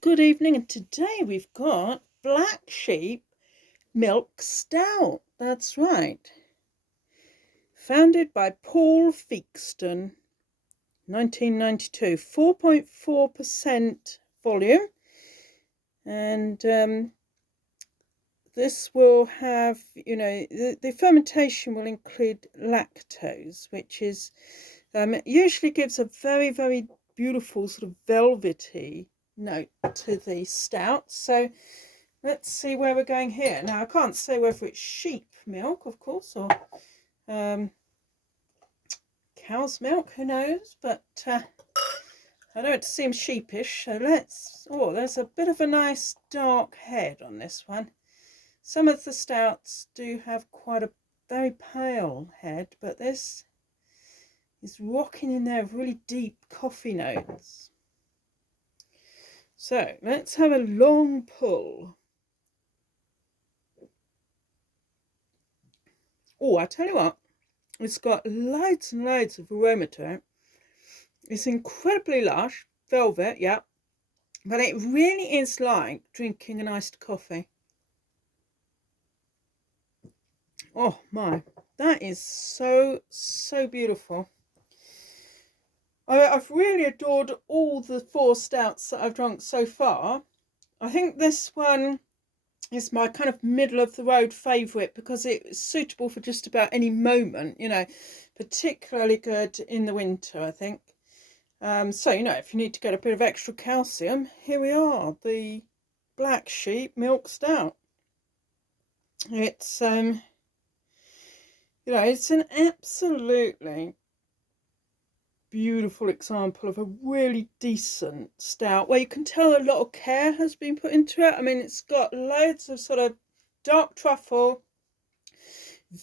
Good evening, and today we've got Black Sheep Milk Stout. That's right. Founded by Paul Theakston, 1992. 4.4% volume. And this will have, the fermentation will include lactose, which is usually gives a very, very beautiful sort of velvety note to the stout. So let's see where we're going here. Now I can't say whether it's sheep milk, of course, or cow's milk, who knows, but I know it seems sheepish, so there's a bit of a nice dark head on this one. Some of the stouts do have quite a very pale head, but this is rocking in there with really deep coffee notes. So let's have a long pull. Oh, I tell you what, it's got loads and loads of aroma to it. It's incredibly lush, velvet, yeah, but it really is like drinking an iced coffee. Oh my, that is so beautiful. I've really adored all the 4 stouts that I've drunk so far. I think this one is my kind of middle of the road favourite because it's suitable for just about any moment, particularly good in the winter, I think. So, if you need to get a bit of extra calcium, here we are, the Black Sheep Milk Stout. It's, it's an absolutely beautiful example of a really decent stout where you can tell a lot of care has been put into it. I mean, it's got loads of sort of dark truffle,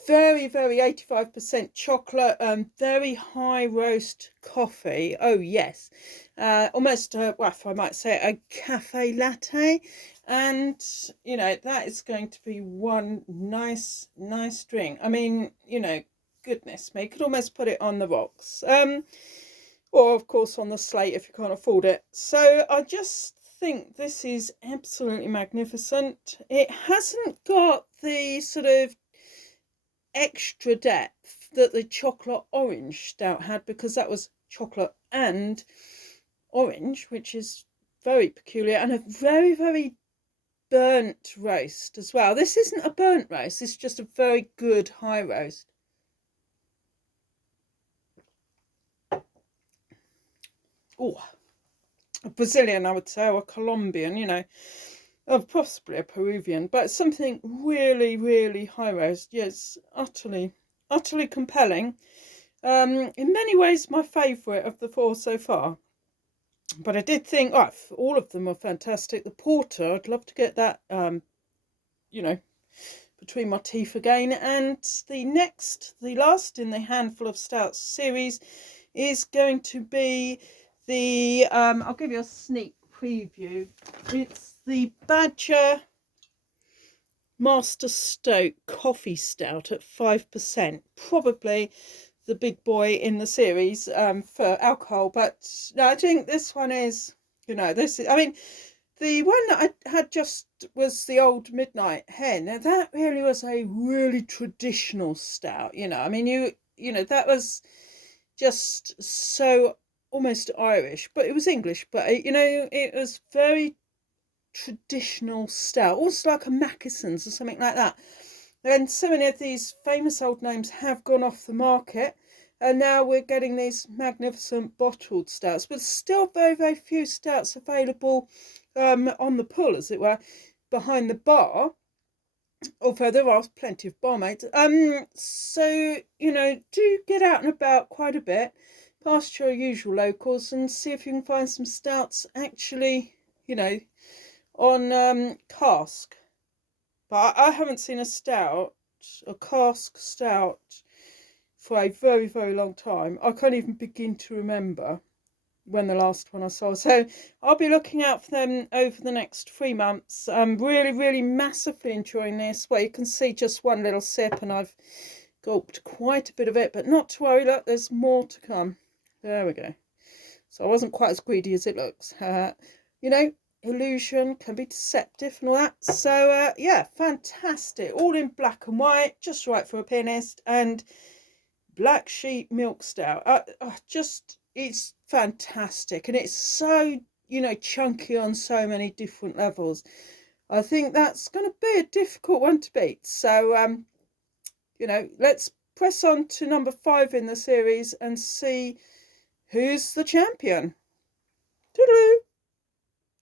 very 85% chocolate, very high roast coffee. Oh yes, almost if I might say a cafe latte, and that is going to be one nice drink. I mean, goodness me, you could almost put it on the rocks, or of course on the slate if you can't afford it. So I just think this is absolutely magnificent. It hasn't got the sort of extra depth that the chocolate orange stout had, because that was chocolate and orange, which is very peculiar, and a very burnt roast as well. This isn't a burnt roast, it's just a very good high roast. Oh, a Brazilian, I would say, or a Colombian, possibly a Peruvian, but something really high roast. Yes, utterly compelling. In many ways, my favourite of the 4 so far. But I did think, all of them are fantastic. The porter, I'd love to get that, between my teeth again. And the last in the handful of stouts series is going to be the, I'll give you a sneak preview. It's the Badger Master Stoke Coffee Stout at 5%. Probably the big boy in the series for alcohol. But no, I think this one is, I mean, the one that I had just was the Old Midnight Hen. Now that really was a really traditional stout, I mean, that was just so almost Irish, but it was English, but it was very traditional stout, almost like a Mackeson's or something like that. And so many of these famous old names have gone off the market, and now we're getting these magnificent bottled stouts, but still very few stouts available on the pull, as it were, behind the bar, although there are plenty of barmaids. So, do get out and about quite a bit, past your usual locals, and see if you can find some stouts actually, on cask. But I haven't seen a cask stout, for a very long time. I can't even begin to remember when the last one I saw. So I'll be looking out for them over the next 3 months. I'm really massively enjoying this. Well, you can see just one little sip and I've gulped quite a bit of it, but not to worry, look, there's more to come. There we go. So I wasn't quite as greedy as it looks. illusion, can be deceptive and all that. So yeah, fantastic, all in black and white, just right for a pianist. And Black Sheep Milk Stout, just, it's fantastic, and it's so, you know, chunky on so many different levels. I think that's going to be a difficult one to beat. So you know, let's press on to number 5 in the series and see who's the champion. Toodaloo.